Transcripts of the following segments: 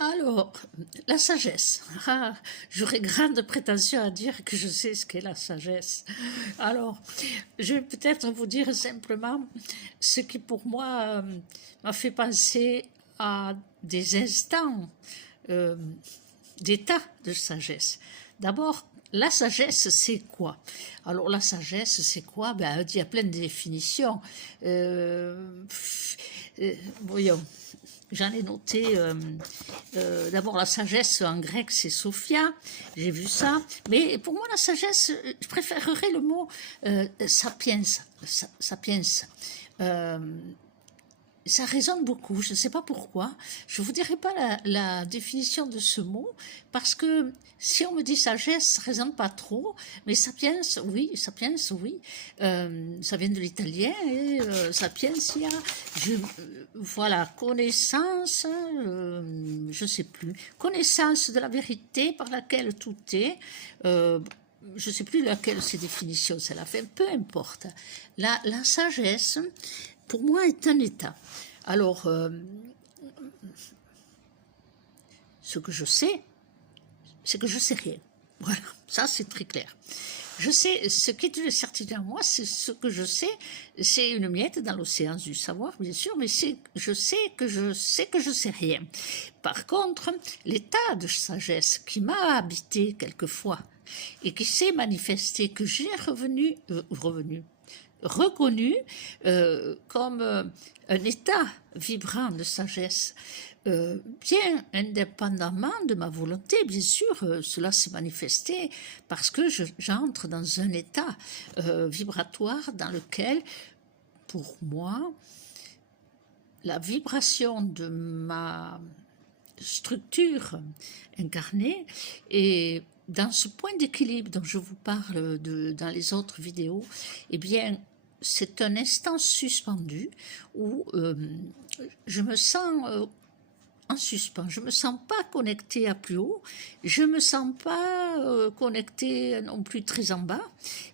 Alors, la sagesse. Ah, j'aurais grande prétention à dire que je sais ce qu'est la sagesse. Alors, je vais peut-être vous dire simplement ce qui pour moi m'a fait penser à des instants euh, d'état de sagesse. D'abord, la sagesse, c'est quoi? Alors, la sagesse, c'est quoi? Ben, il y a plein de définitions. Voyons, j'en ai noté. D'abord, la sagesse en grec, c'est Sophia. J'ai vu ça. Mais pour moi, la sagesse, je préférerais le mot sapiens. Sapiens. Euh, Ça résonne beaucoup, je ne sais pas pourquoi. Je ne vous dirai pas la définition de ce mot, parce que si on me dit sagesse, ça ne résonne pas trop, mais sapiens, oui, ça vient de l'italien, et sapientia, voilà, connaissance, je ne sais plus, connaissance de la vérité par laquelle tout est, je ne sais plus laquelle ces définitions, c'est la fin, peu importe. La sagesse, pour moi, est un état. Alors, ce que je sais, c'est que je sais rien. Voilà, ça c'est très clair. Je sais, ce qui est une certitude à moi, c'est ce que je sais, c'est une miette dans l'océan du savoir, bien sûr, mais je sais que je sais rien. Par contre, l'état de sagesse qui m'a habité quelquefois et qui s'est manifesté, que j'ai reconnu comme un état vibrant de sagesse, bien indépendamment de ma volonté, bien sûr, cela s'est manifesté parce que j'entre dans un état vibratoire dans lequel, pour moi, la vibration de ma structure incarnée et dans ce point d'équilibre dont je vous parle dans les autres vidéos, eh bien, c'est un instant suspendu où je me sens en suspens. Je ne me sens pas connectée à plus haut, je ne me sens pas connectée non plus très en bas,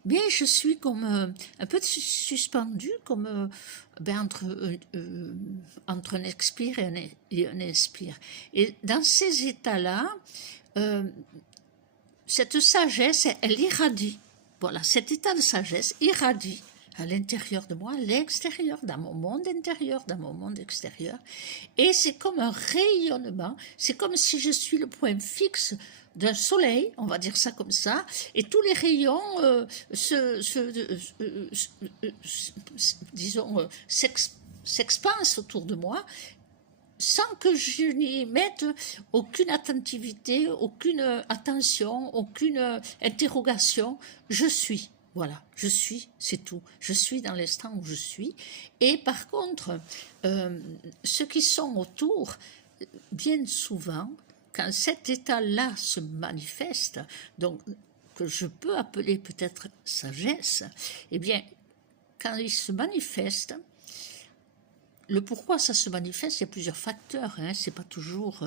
mais je suis comme un peu suspendue, comme entre un expire et un inspire. Et dans ces états-là, cette sagesse, elle irradie. Voilà, cet état de sagesse irradie à l'intérieur de moi, à l'extérieur, dans mon monde intérieur, dans mon monde extérieur. Et c'est comme un rayonnement, c'est comme si je suis le point fixe d'un soleil, on va dire ça comme ça, et tous les rayons s'expansent autour de moi, sans que je n'y mette aucune attentivité, aucune attention, aucune interrogation. Je suis. Voilà, je suis, c'est tout. Je suis dans l'instant où je suis. Et par contre, ceux qui sont autour, bien souvent, quand cet état-là se manifeste, donc que je peux appeler peut-être sagesse, eh bien, quand il se manifeste, le pourquoi ça se manifeste, il y a plusieurs facteurs. Hein, c'est pas toujours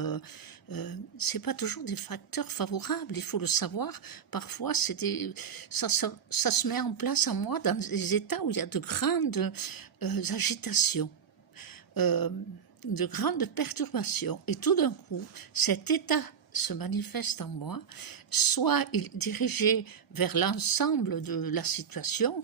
des facteurs favorables. Il faut le savoir. Parfois, ça se met en place en moi dans des états où il y a de grandes agitations, de grandes perturbations. Et tout d'un coup, cet état se manifeste en moi. Soit il est dirigé vers l'ensemble de la situation,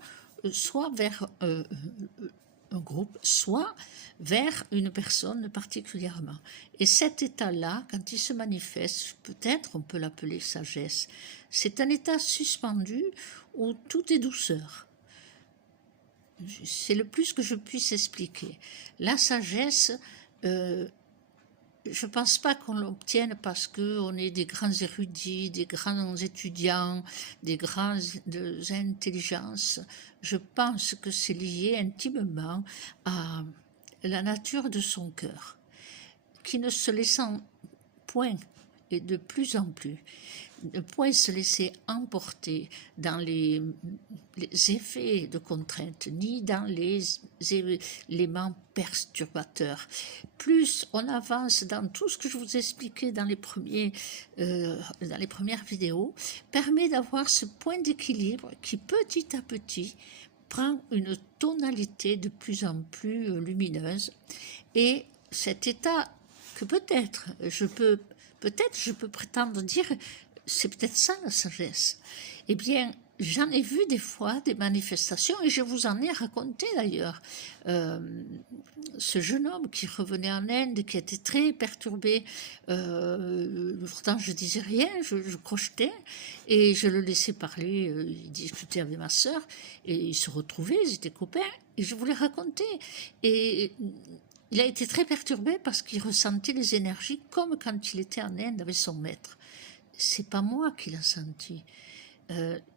soit vers un groupe, soit vers une personne particulièrement. Et cet état-là, quand il se manifeste, peut-être on peut l'appeler sagesse, c'est un état suspendu où tout est douceur. C'est le plus que je puisse expliquer. La sagesse, je ne pense pas qu'on l'obtienne parce qu'on est des grands érudits, des grands étudiants, des grandes intelligences. Je pense que c'est lié intimement à la nature de son cœur, qui ne se laissant point, et de plus en plus, ne point se laisser emporter dans les effets de contrainte, ni dans les éléments perturbateurs. Plus on avance dans tout ce que je vous expliquais dans les premières vidéos, permet d'avoir ce point d'équilibre qui petit à petit prend une tonalité de plus en plus lumineuse, et cet état que peut-être je peux prétendre dire, c'est peut-être ça la sagesse. Eh bien, j'en ai vu des fois des manifestations et je vous en ai raconté d'ailleurs. Ce jeune homme qui revenait en Inde, qui était très perturbé, pourtant je disais rien, je crochetais et je le laissais parler, il discutait avec ma sœur et ils se retrouvaient, ils étaient copains et je voulais raconter. Et il a été très perturbé parce qu'il ressentait les énergies comme quand il était en Inde avec son maître. C'est pas moi qui l'a senti.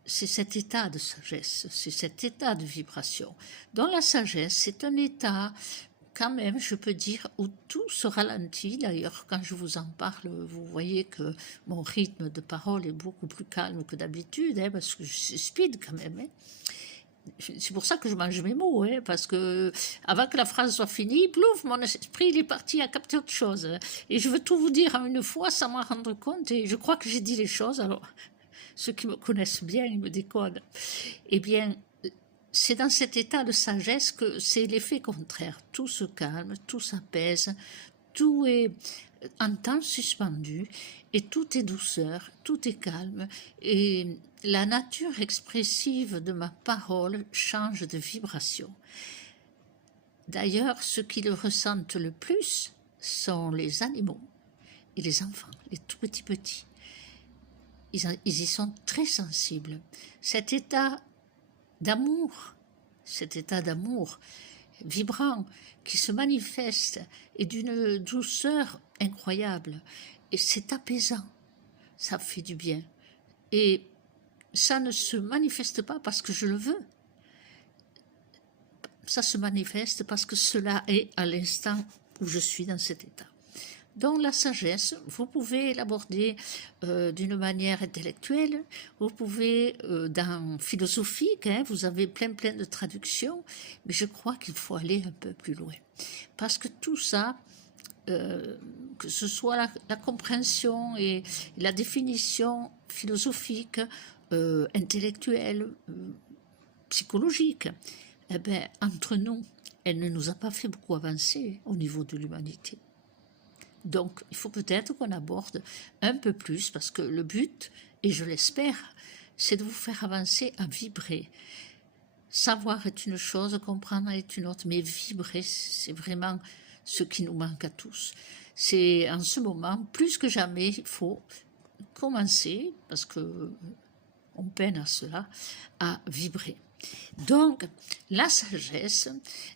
C'est cet état de sagesse, c'est cet état de vibration. Dans la sagesse, c'est un état, quand même, je peux dire, où tout se ralentit. D'ailleurs, quand je vous en parle, vous voyez que mon rythme de parole est beaucoup plus calme que d'habitude, hein, parce que je suis speed quand même. Hein. C'est pour ça que je mange mes mots, hein, parce que avant que la phrase soit finie, plouf, mon esprit il est parti à capter autre chose. Et je veux tout vous dire en une fois sans m'en rendre compte, et je crois que j'ai dit les choses, alors ceux qui me connaissent bien, ils me décodent. Eh bien, c'est dans cet état de sagesse que c'est l'effet contraire. Tout se calme, tout s'apaise, tout est en temps suspendu et tout est douceur, tout est calme et la nature expressive de ma parole change de vibration. D'ailleurs, ceux qui le ressentent le plus sont les animaux et les enfants, les tout petits. Ils y sont très sensibles. Cet état d'amour vibrant qui se manifeste est d'une douceur incroyable. Et c'est apaisant, ça fait du bien. Et ça ne se manifeste pas parce que je le veux. Ça se manifeste parce que cela est à l'instant où je suis dans cet état. Donc la sagesse, vous pouvez l'aborder d'une manière intellectuelle, vous pouvez dans philosophique, hein, vous avez plein de traductions, mais je crois qu'il faut aller un peu plus loin. Parce que tout ça, que ce soit la compréhension et la définition philosophique, intellectuelle, psychologique, eh bien, entre nous, elle ne nous a pas fait beaucoup avancer au niveau de l'humanité. Donc, il faut peut-être qu'on aborde un peu plus, parce que le but, et je l'espère, c'est de vous faire avancer à vibrer. Savoir est une chose, comprendre est une autre, mais vibrer, c'est vraiment ce qui nous manque à tous. C'est en ce moment, plus que jamais, il faut commencer, parce que on peine à cela, à vibrer. Donc, la sagesse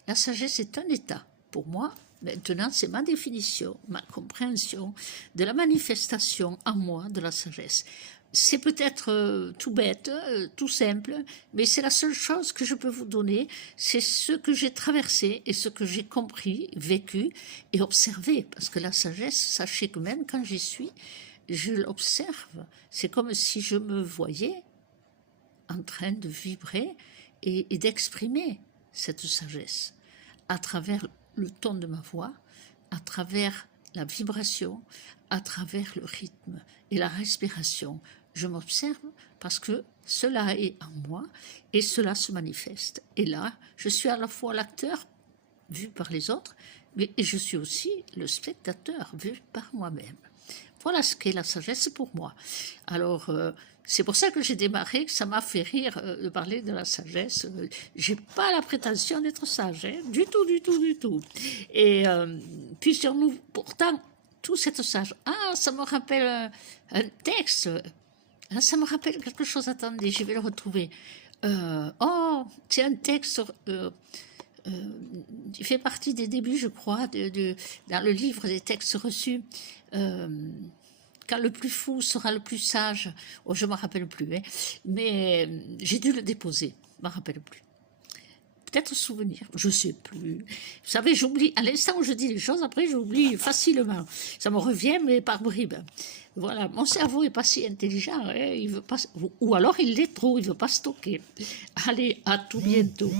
est un état, pour moi. Maintenant, c'est ma définition, ma compréhension de la manifestation en moi de la sagesse. C'est peut-être tout bête, tout simple, mais c'est la seule chose que je peux vous donner. C'est ce que j'ai traversé et ce que j'ai compris, vécu et observé. Parce que la sagesse, sachez que même quand j'y suis, je l'observe. C'est comme si je me voyais en train de vibrer et d'exprimer cette sagesse à travers le ton de ma voix, à travers la vibration, à travers le rythme et la respiration. Je m'observe parce que cela est en moi et cela se manifeste. Et là, je suis à la fois l'acteur vu par les autres, mais je suis aussi le spectateur vu par moi-même. Voilà ce qu'est la sagesse pour moi. Alors, c'est pour ça que j'ai démarré, que ça m'a fait rire de parler de la sagesse. J'ai pas la prétention d'être sage, hein, du tout. Et puis sur nous, pourtant, tout cette sage. Ah, ça me rappelle un texte. Ah, ça me rappelle quelque chose. Attendez, je vais le retrouver. C'est un texte. Il fait partie des débuts, je crois, dans le livre des textes reçus. Quand le plus fou sera le plus sage. Oh, je ne me rappelle plus, hein, mais j'ai dû le déposer. Je ne me rappelle plus. Peut-être souvenir, je ne sais plus. Vous savez, j'oublie, à l'instant où je dis les choses, après j'oublie facilement. Ça me revient, mais par bribes. Voilà, mon cerveau n'est pas si intelligent, hein, il veut pas, ou alors il l'est trop, il ne veut pas stocker. Allez, à tout bientôt.